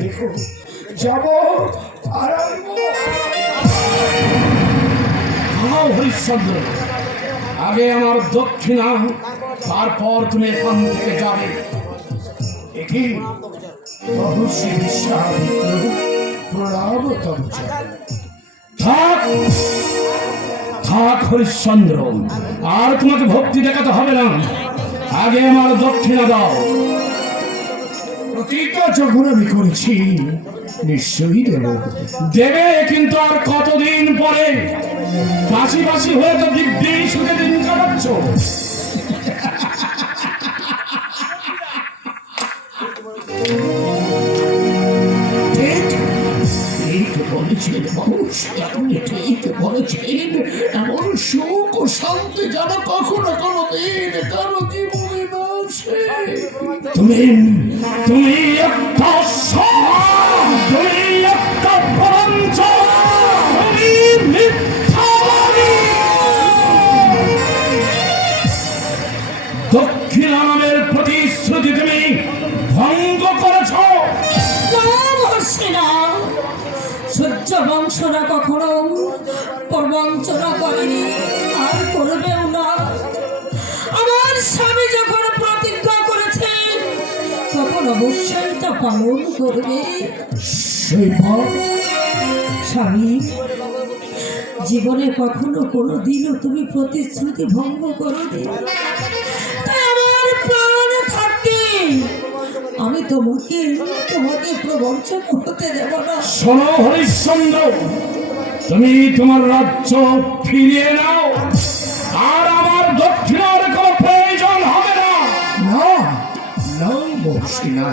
দেখো যাব আর হরিশ্চন্দ্র, আগে আমার দক্ষিণা, তারপর তুমি এখান থেকে যাবে। একই রহস্য বিশ্বামিত্র প্রণাম তব। থাক থাক হরিশ্চন্দ্র, আর তোমাকে ভক্তি দেখাতে হবে না, আগে আমার দক্ষিণা দাও। প্রতিজ্ঞা যখন আমি করেছি নিশ্চয়ই দেব। দেবে, কিন্তু আর কতদিন পরে? বাসি বাসি হয়ে তো দিব্যি সুখে দিন কাটাচ্ছ। এমন সুখ ও শান্তি যেন কখনো কোনোদিন কারো জীবনে না আসে। তুমি তুমি একটা তুমি একটা প্রপঞ্চ, তুমি মিথ্যাবাদী। দক্ষিণা নামের প্রতিশ্রুতি তুমি ভঙ্গ করেছ। সূর্য বংশরা কখনো প্রবঞ্চনা করেনি, আর করবেও না। আমার স্বামী যখন প্রতিজ্ঞা করেছে তখন অবশ্যই তা পালন করবে। স্বামী, জীবনে কখনো কোনো দিনও তুমি প্রতিশ্রুতি ভঙ্গ করোনি, তাই আমার প্রাণ থাকতে আমি তোমাকে প্রবঞ্চন হতে দেব না। শোনো হরিশ্চন্দ্র, তুমি তোমার রাজ্য ফিরিয়ে নাও, আর আমার দক্ষিণার কোনো প্রয়োজন হবে না। না না বসি না,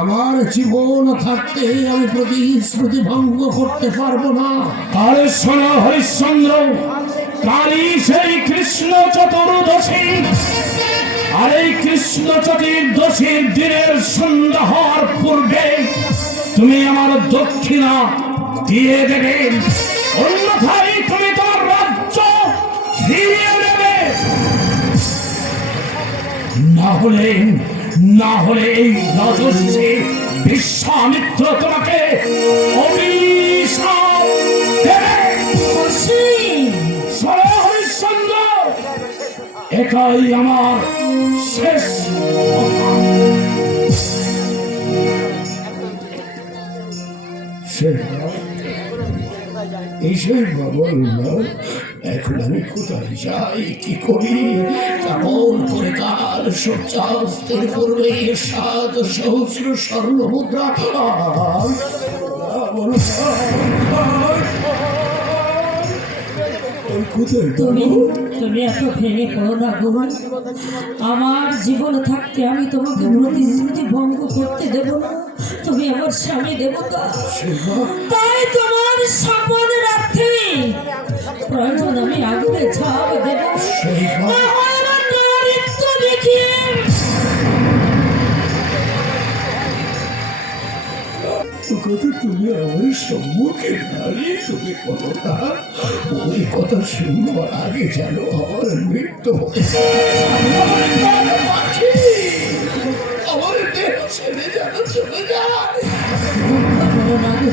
আমার জীবন থাকতে আমি প্রতিশ্রুতি ভঙ্গ করতে পারবো না। আরে শোনো হরিশ্চন্দ্র, কালই সেই কৃষ্ণ চতুর্দশী, আর এই কৃষ্ণ চতুর্দশীর দিনের সন্ধ্যা হওয়ার পূর্বে তুমি আমার দক্ষিণা দিয়ে দেবে, অন্যথায় তুমি তোমার রাজ্য ফিরিয়ে নেবে। না হলে এই রাজস্বী বিশ্বামিত্র তোমাকে অভিশাপ দেবে। হরিশ্চন্দ্র, এটাই আমার শেষ এখন আমি কোথায় যাই, কি করি, কেমন করে কাল সূর্যাস্তের করবে 7 সহস্র স্বর্ণ মুদ্রা। তুমি এত ভেঙে পড়ো না গো। আমার জীবন থাকতে আমি তোমাকে প্রতিশ্রুতি ভঙ্গ করতে দেব না। তুমি আমার স্বামী দেবতা, তাই তোমার সম্মান রাখতে প্রয়োজন আমি আগুনে ঝাঁপ দেব। দেখিয়ে তুমি আমার সম্মুখে দাঁড়িয়ে তুমি কথা, ওই কথা শুনবার আগে যেন আমার মৃত্যু আমার দেহ ছেড়ে যেন চলে যায়।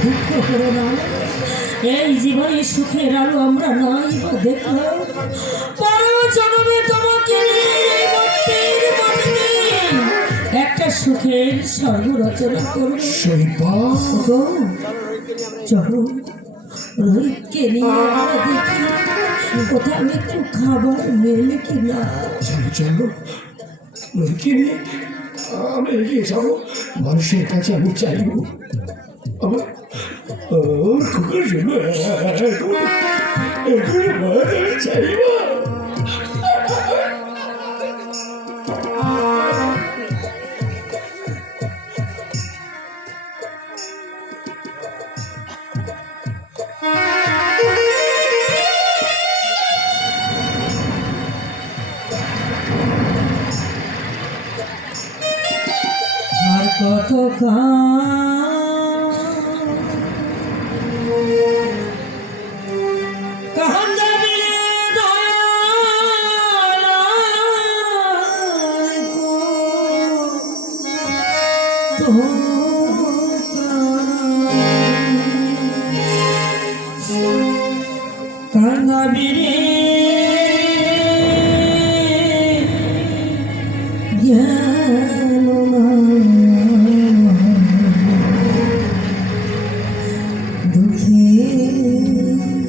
দুঃখ করো না, এই জীবনে সুখের আলো আমরা নাই বা দেখলাম, পর জন্মে তোমাকে একটা সুখের স্বর্গ রচনা করবো। চলো রোহিতকে নিয়ে আমরা দেখি কোথাও একটু খাবার মেলে কিনা। চলো রোহিতকে নিয়ে আমি এগিয়ে যাবো, মানুষের কাছে আমি চাইব আমার খুবের জন্য চাইব। আর কত কান্দাবিরে গেল না দুঃখে আর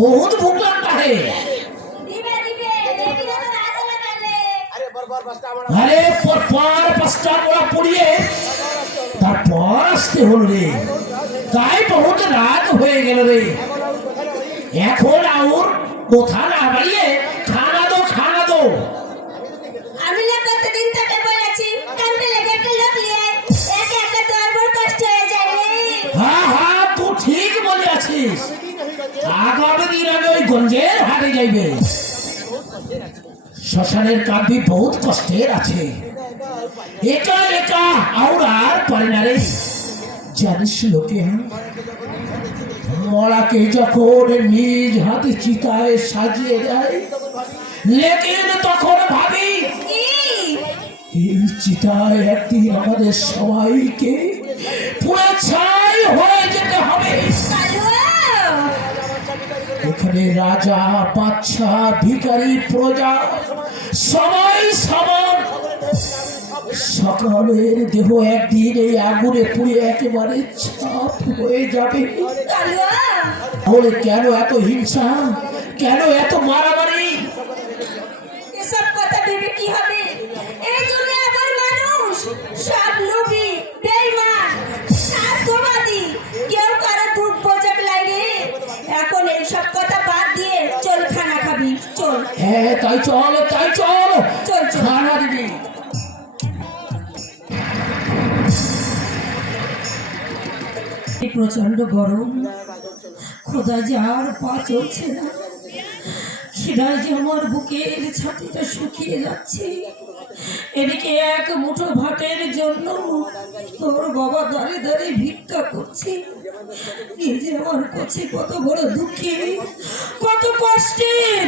बहुत भूख लगता है। अरे पर पाँचटा बड़ा पुड़िए তারপর আসতে হলো রে, তাই বহুত রাত হয়ে গেল রে। এখন আর কোথা না বাড়িয়ে খানা দো খানা দো। আমি না কতদিন থেকে বলেছি কানতে লেগে একটা লোক নিয়ে একা একা তো আর বড় কষ্ট হয়ে যায় রে। হ্যাঁ হ্যাঁ তুই ঠিক বলে আছিস, আগামী দিন আগে ওই গঞ্জের হাটে যাইবে। শ্মশানের কাঁদি বহুত কষ্টের আছে, একা একা আর পারে না রে। জানিস লোকে মরাকে যখন নিজ হাতে চিতায় সাজিয়ে দেয়, লেকিন তখন ভাবি এই চিতায় একদিন আমাদের সবাইকে পুরো ছাই হয়ে যেতে হবে। এখানে রাজা বাদশা ভিখারি প্রজা সবাই সমান, সকলের দেহ একদিন এই আগুনে পুড়ে একেবারে ছাপ হয়ে যাবে। তাহলে কেন এত হিংসা, কেন এত মারামারি? এসব কথা ভেবে কি হবে? এই যুগে আবার মানুষ সব লোভী বেঈমান স্বার্থবাদী, কেউ কারো দুঃখ বোঝাক লাগে। এখন এইসব হ্যাঁ তাই চল চল চল খানা দিবি। এই প্রচন্ড গরম, খোদা যে আর পা চলছে না, খিদায় যে আমার বুকের ছাতিটা শুকিয়ে যাচ্ছে। এদিকে এক মুঠো ভাতের জন্য তোর বাবা দাঁড়ে দাঁড়ে ভিক্ষা করছে। এই যে আমার কাছে কত বড় দুঃখে, কত কষ্টের,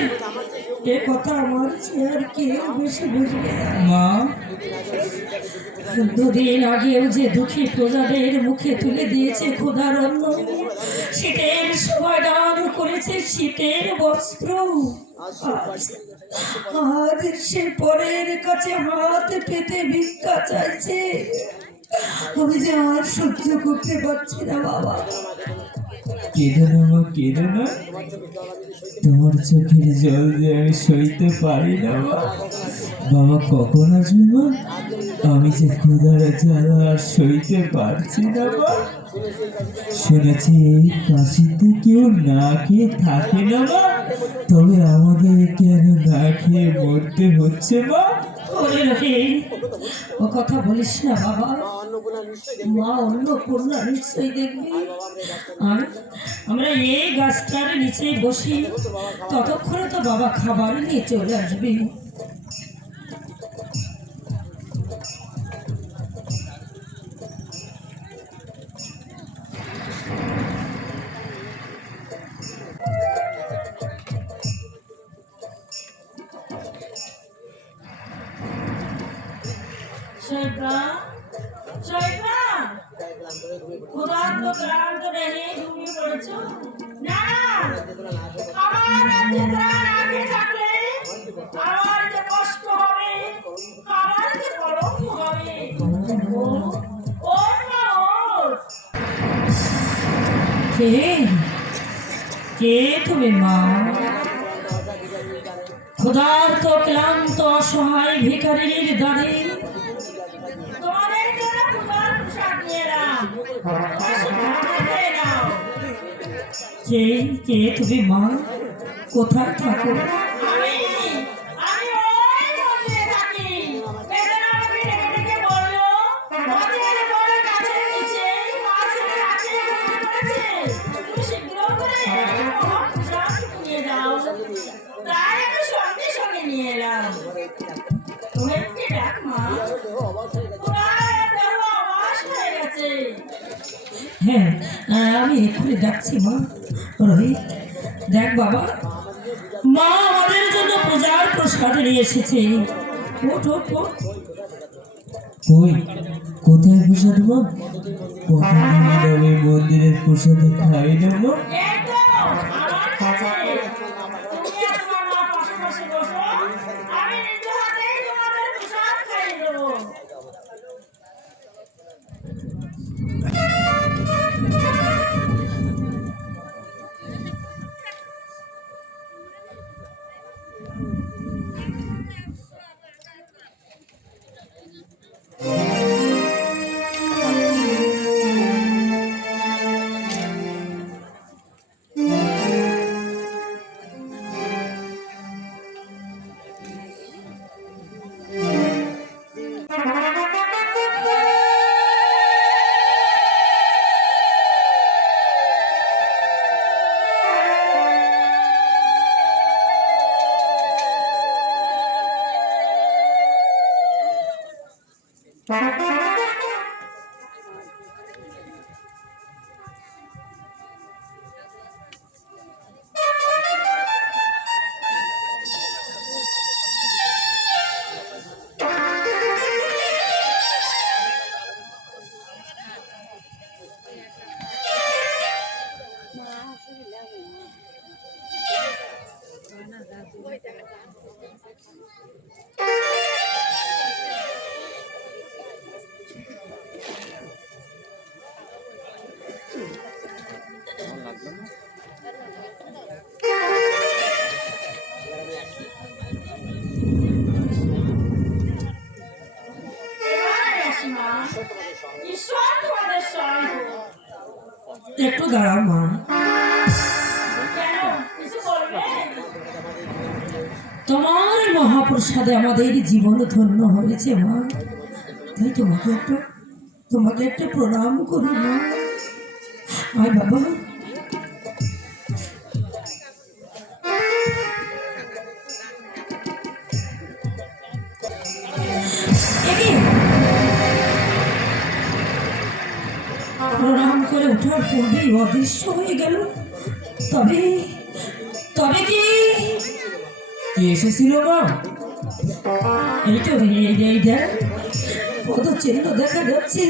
এ কথা আমার চেয়ে আর কেউ বেশি বুঝবে না। মা দুদিন আগেও যে দুঃখী প্রজাদের মুখে তুলে দিয়েছে খোদার অন্ন, শীতের সময় দান করেছে শীতের বস্ত্র, আজ সে পরের কাছে হাত পেতে ভিক্ষা চাইছে। আমি যে আর সহ্য করতে পারছি না বাবা। কেঁদো না মা, কেঁদো না, তোমার চোখের জল যে আমি সইতে পারি না মা। বাবা কখন আসবে মা? আমি যে ক্ষুধার জ্বালা আর সইতে পারছি না মা। শুনেছি এই কাশিতে কেউ না খেয়ে থাকে না মা, তবে আমাদের কেন না খেয়ে মরতে হচ্ছে মা? ওরে রহিম, ও কথা বলিস না বাবা। মা অন্নপূর্ণা নিশ্চয়ই দেখবি। আমরা এই গাছটার নিচে বসি, ততক্ষণে তো বাবা খাবার নিয়ে চলে আসবে। কে কে তুমি মা? ক্ষুধার্ত ক্লান্ত অসহায় ভিখারির দ্বারে তোমাদের জন্য ক্ষুধার প্রসাদ নিয়ে এলাম। কে কে তুমি মা? কোথায় থাকো? আমি আমি ওই মন্দিরে থাকি। বেদনা আমাকে ডেকে ডেকে বললো, নদীর বড় গাছের নিচে মাছের কাছে ঘুমিয়ে পড়েছে। তুমি শীঘ্র করে এই মহৎ প্রসাদ নিয়ে যাও। তাই আমি সঙ্গে সঙ্গে নিয়ে এলাম। তুমি একটি ডাক মা, তোমার দেহ অবশ হয়ে গেছে। হ্যাঁ, আমি এক্ষুনি ডাকছি মা। রোহিত, দেখ বাবা, মা আমাদের জন্য পূজার প্রসাদ নিয়ে এসেছে। ওঠ ওঠ ওঠ। কই, কোথায় প্রসাদ মা? কতদিন আমি মন্দিরের প্রসাদে খাই না মা। এই তো আমার কাছে। তুমি আর তোমার মা পাশাপাশি বসো, আমি নিজ হাতেই তোমাদের প্রসাদ খাইয়ে দেবো। একটু দাঁড়াও মা। তোমার প্রসাদে আমাদের জীবন ধন্য হয়েছে মা। তাই তোমাকে একটা প্রণাম করি মা। আয় বাবা। প্রণাম করে ওঠার পূর্বেই অদৃশ্য হয়ে গেল। তবে তবে কি কে এসেছিল মা? এই তো এই দেখ, পদচিহ্ন দেখা যাচ্ছে।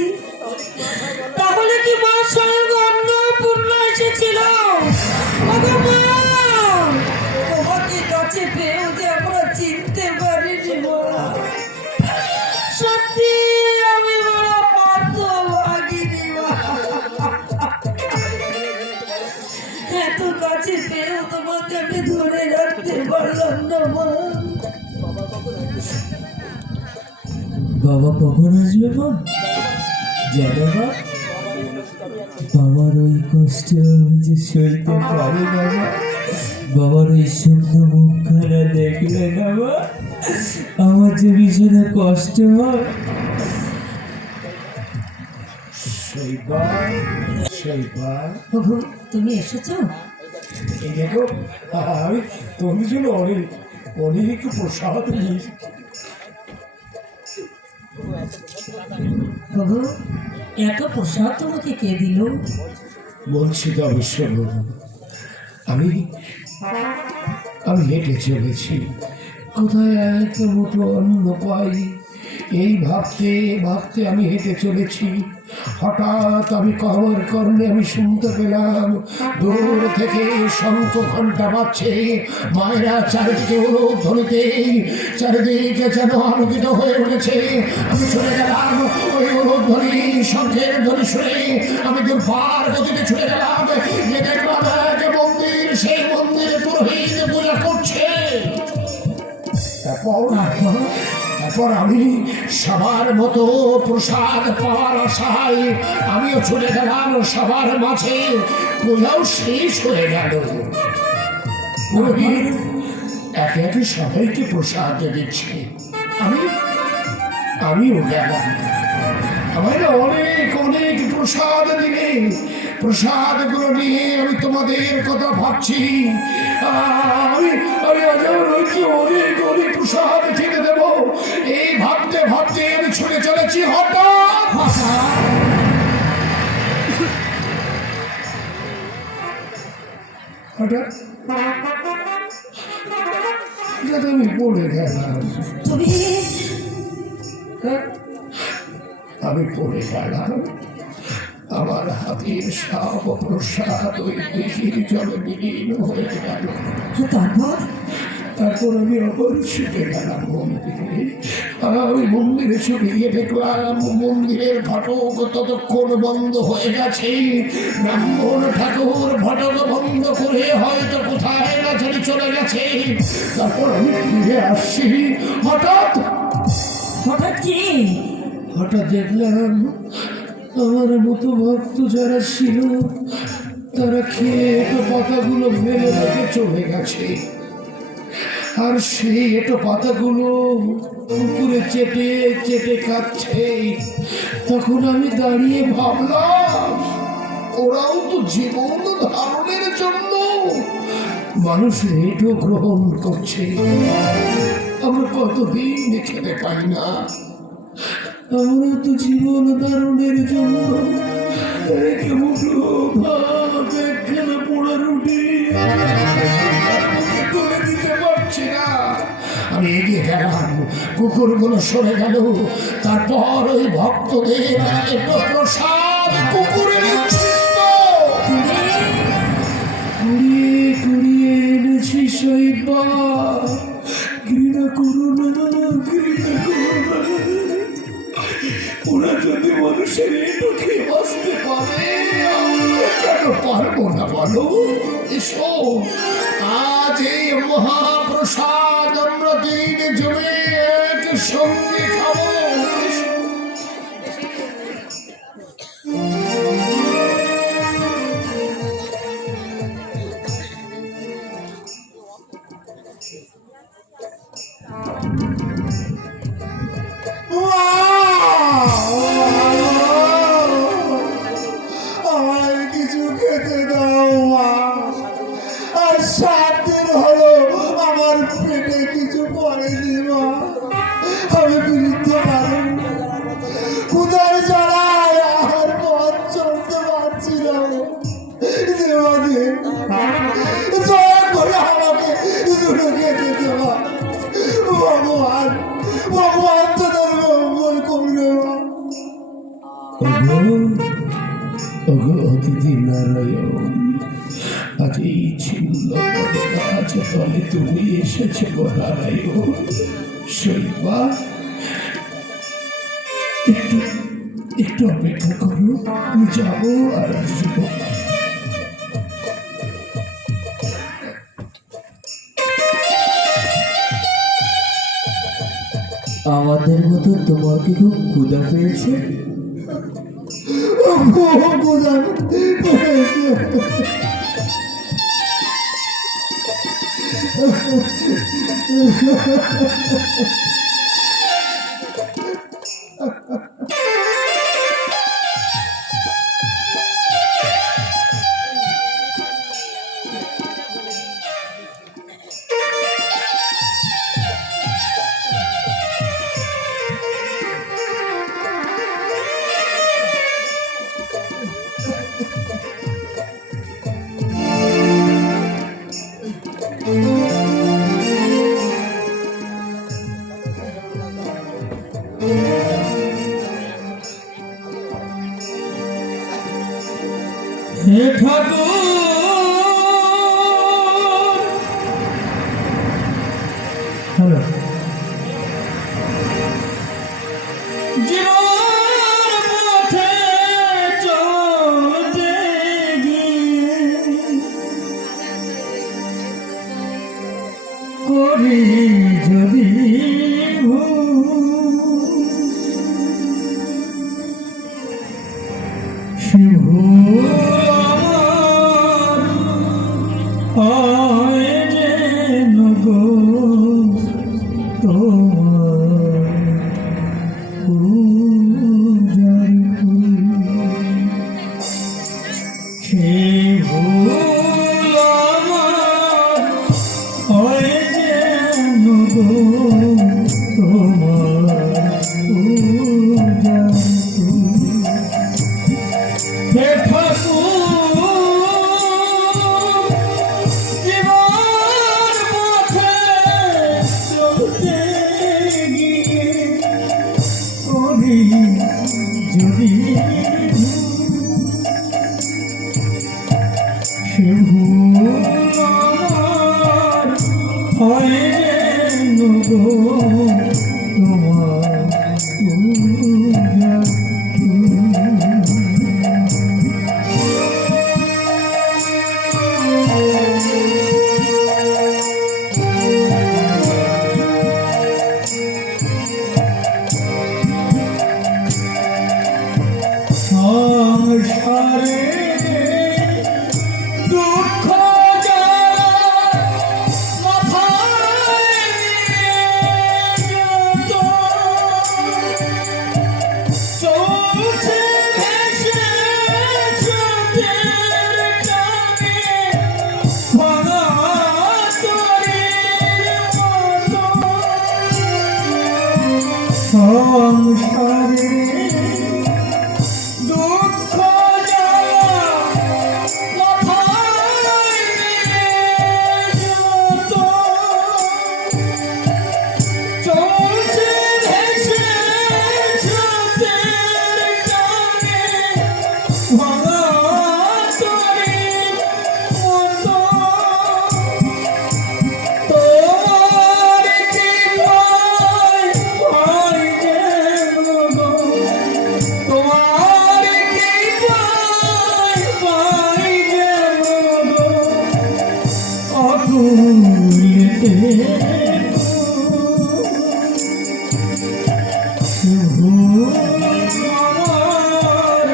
তাহলে কি মা স্বয়ং অন্নপূর্ণা এসেছিল? ওগো মা, তোমাকে কাছে পেয়েও যে আমরা চিনতে পারিনি মা। সত্যি আমি বড় ভাগিনি মা। এত কাছে পেয়েও তোমাকে আমি ধরে রাখতে পারলাম না মা। বাবা কখন আসবে মা? জানো মা, বাবার ওই কষ্ট আমি যে সইতে পারি না মা। বাবার ওই সুন্দর মুখখানা দেখলে না মা, আমার যে ভীষণ কষ্ট হয়। সেইবার ওগো, তুমি এসেছো? এই দেখো, আমি তোমার জন্য অনেক অনেক প্রসাদ নিয়ে ওগো, এত প্রসাদ তোমাকে কে দিল? বলছি তো অবশ্যই বলবো। আমি আমি হেঁটে চলেছি, কোথায় এক মুঠো অন্ন পাই এই ভাবতে ভাবতে আমি হেঁটে চলেছি। হঠাৎ আমি আমার কর্ণে আমি শুনতে পেলাম দূর থেকে শঙ্খ ঘণ্টা বাজছে। মায়েরা চারিদিকে ধ্বনিতে চারিদিকে যেন আলোকিত হয়ে উঠেছে। আমি চলে গেলাম ওই ধ্বনি শঙ্খের ধ্বনি শুনে আমি দুর্বার গতিতে ছুটে গেলাম। যে দেখলাম এক মন্দির, সেই মন্দিরে পুরোহিত পূজা করছে। তারপর আমি সবার মতো প্রসাদ পাওয়ার আশায় আমিও ছুটে গেলাম সবার মাঝে। পূজাও শেষ হয়ে গেল। একে একে সবাইকে প্রসাদ দিচ্ছে। আমিও গেলাম। আমার অনেক অনেক প্রসাদ দিলে, প্রসাদগুলো নিয়ে আমি তোমাদের কথা ভাবছি। আমি অনেক অনেক প্রসাদ খেতে দেবো এই ভাবতে ভাবতে আমি ছুটে চলেছি। হঠাৎ আমি পড়ে গেলাম। আমি পড়ে গেলাম। আমার হাতের সব প্রসাদ ওই দিঘির জলে বিলীন হয়ে গেল। তারপর আমি আবার ছুটে গেলাম মন্দিরে। আমি মন্দিরে ছুটে গিয়ে দেখলাম মন্দিরের ফটক ততক্ষণ বন্ধ হয়ে গেছে। ব্রাহ্মণ ঠাকুর ফটক বন্ধ করে হয়তো কোথায় না জানি চলে গেছে। তারপর আমি ফিরে আসছি। হঠাৎ কি? হঠাৎ দেখলাম আমার মতো ভক্ত যারা ছিল তারা খেয়ে এটো পাতাগুলো ফেলে রেখে চলে গেছে। আর সেই এটো পাতাগুলো পুকুরে চেটে চেটে খাচ্ছে। তখন আমি দাঁড়িয়ে ভাবলাম, ওরাও তো জীবন ধারণের জন্য মানুষের এটো গ্রহণ করছে। আমরা কতদিন খেতে পাই না, আমরা তো জীবন ধারণের জন্য এক মুঠো ভাত, একখানা পোড়া রুটি তুলে দিতে পারছি না। আমি এগিয়ে গেলাম, কুকুরগুলো সরে গেল। তারপর ওই ভক্তদের একটু প্রসাদ কুকুরে কুড়িয়ে কুড়িয়ে এনেছি। শৈবা, ঘৃণা করো না, ঘৃণা করো না। ওরা যদি মানুষের এটো খেয়ে বাঁচতে পারে, আমরা কেন পারবো না বলো? এসো, আজ এই মহাপ্রসাদ আমরা দিন জমে একসঙ্গে খাবো। নারায়ণ, আজ এই ছিন্ন গাছ তলে তুমি এসেছে গো নারায়ণ। শৈবা, একটু একটু অপেক্ষা করো, আমি যাবো আর আসবো। আমাদের মতো তোমার কি খুব ক্ষুধা পেয়েছে? হে ঠাকুর, হ্যালো, জীবন পথে চলতে গিয়ে করি যদি হয় যেন গো তোমার পূজার ফুল। সে ভুল আমার হয় যেন গো তোমার পূজার ফুল। হে ঠাকুর, যদি সে ভুল আমার হয় যেন গো তোমার পূজার ফুল। সংসারে দুঃখ চলছে ভেসে স্রোতের টানে, ভাঙা তরীর মতো সংসারে দুঃখ চলছে ভেসে স্রোতের টানে, ভাঙা তরীর মতো তোর কৃপায় হয় যেন গো, তোমার কৃপায় পাই যেন গো অকুলেতে ভুল আমার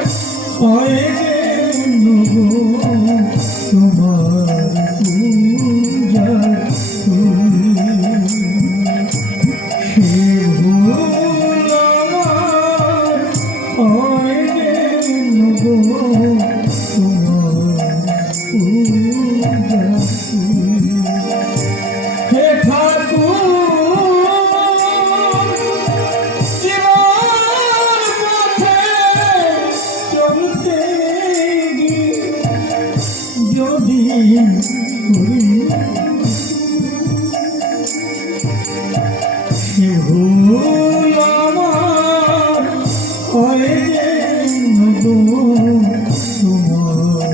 হয় যেন গো তোমার পূজার ফুল। সে ভুল আমার হয় যেন গো তোমার পূজার ফুল। হে ঠাকুর, জীবন পথে চলতে গিয়ে যদি করি সে ভুল আমার হয় যেন গো তোমার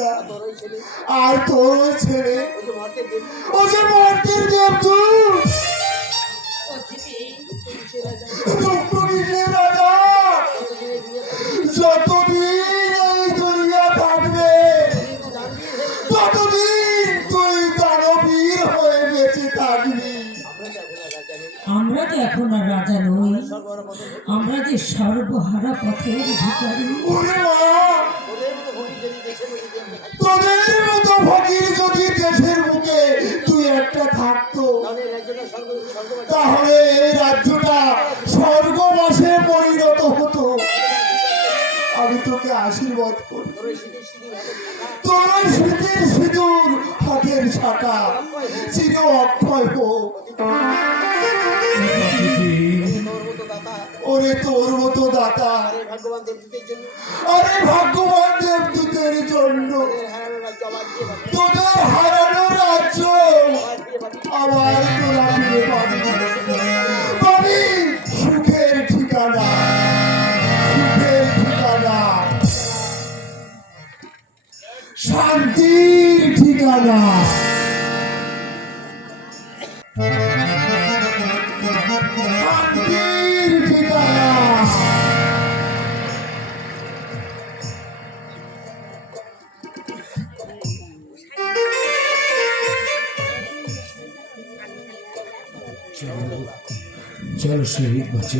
না। আর তোর ছেলে ও যে মর্তের দেবদূত, দুঃখ কিসের রাজা, যতদিন এই দুনিয়া থাকবে ততদিন তুই দানবীর হয়ে বেঁচে থাকবি। আমরা তো এখন আর রাজা নই, আমরা যে সর্বহারা পথের ভিখারি। ওরে মা, তোদের মতো ফকির যদি দেশের বুকে তুই একটা থাকতো, তাহলে এই রাজ্যটা স্বর্গবাসে পরিণত হতো। আমি তোকে আশীর্বাদ করি, তোর স্মৃতির সিঁদুর হাতের শাখা চির অক্ষয় হোক। ওরে তোর মতো দাতা, আরে ভাগ্যবান দেবদূতের জন্য তোদের হারানো রাজ্য আবার তোরা ফিরে পাবি, পাবি সুখের ঠিকানা, সুখের ঠিকানা, শান্তির ঠিকানা। শান্তির ঠিকানা। চল শহীদ বাঁচে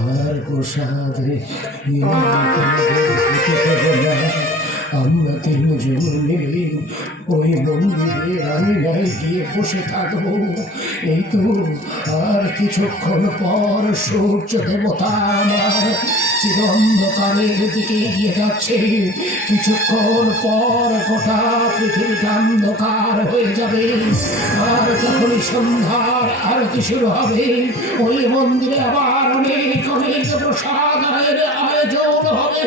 আর প্রসাদে আমরা তিনজন মিলে ওই মন্দিরে আঙিনায় গিয়ে বসে থাকবো। এই তো আর কিছুক্ষণ পর সূর্য দেবতা আমার চির অন্ধকারের দিকে এগিয়ে যাচ্ছে। কিছুক্ষণ পর গোটা পৃথিবীটা অন্ধকার হয়ে যাবে, আর যখনই সন্ধ্যার আরতি শুরু হবে ওই মন্দিরে আবার অনেক অনেক প্রসাদ আয়োজন হবে।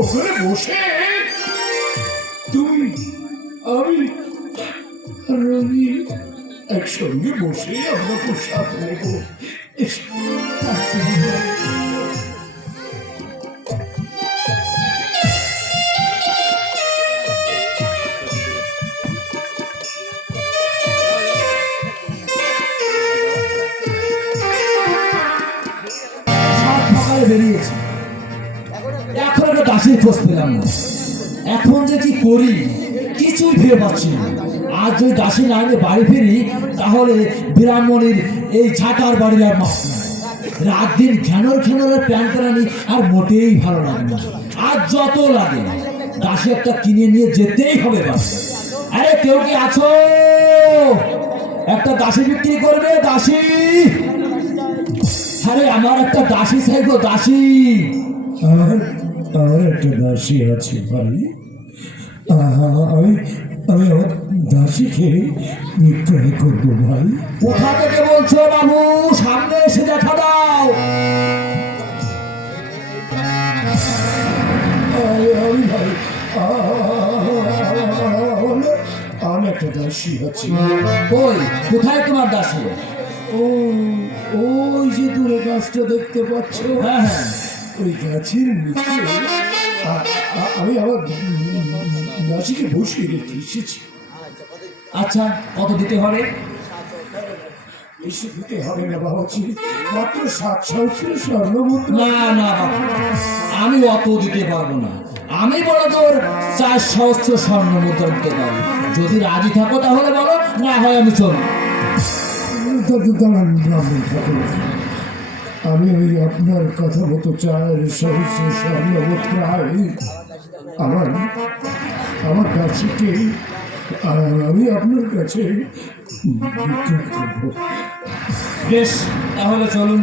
ওখানে বসে তুমি আমি রবি একসঙ্গে বসে আমরা প্রসাদ নেব। বেরিয়েছি, এখন একটা দাসের খোঁজ পেলাম না। এখন যে কি করি কিছুই ভেবে পাচ্ছি না। আজ যদি দাসী না এনে বাড়ি ফিরি তাহলে ব্রাহ্মণের এই ঝাঁটার বাড়ির আর মাছ নাই। রাত দিন ঘ্যানোর ঘ্যানোরের প্যান কেনানি আর মোটেই ভালো লাগে না। আজ যত লাগে দাসী একটা কিনে নিয়ে যেতেই হবে। বাস, আরে কেউ কি আছো? একটা দাসী বিক্রি করবে? দাসী, আরে আমার একটা দাসী চাই গো, দাসী। আর একটা দাসী আছে ভাই, আমি আমি আমার দাসীকে বিক্রয় করবো ভাই। কোথা থেকে বলছো বাবু? সামনে এসে দেখা দাও। আমি ভাই আমি একটা দাসী আছি। কই, কোথায় তোমার দাসী? ও ওই যে দূরে গাছটা দেখতে পাচ্ছ, হ্যাঁ হ্যাঁ, ওই গাছের নিচে আমি আমার দাসীকে বসিয়ে রেখে এসেছি। আচ্ছা, কত দিতে হবে? বেশি দিতে হবে না বাবাজি, মাত্র 7 সহস্র স্বর্ণমুদ্রা। না না বাবু, আমি অত দিতে পারবো না। আমি বলো তোর 4 সহস্র স্বর্ণ মুদ্রা দিতে পারবো। যদি রাজি থাকো তাহলে বলো, না হয় আমি চলবো। দাঁড়ান ব্রাহ্মণ ঠাকুর, আমি ওই আপনার কথা মতো 4 সহস্র স্বর্ণমুদ্রায় আমার আমার দাসীকে আমি আপনার কাছে বিক্রয় করবো। বেশ, তাহলে চলুন।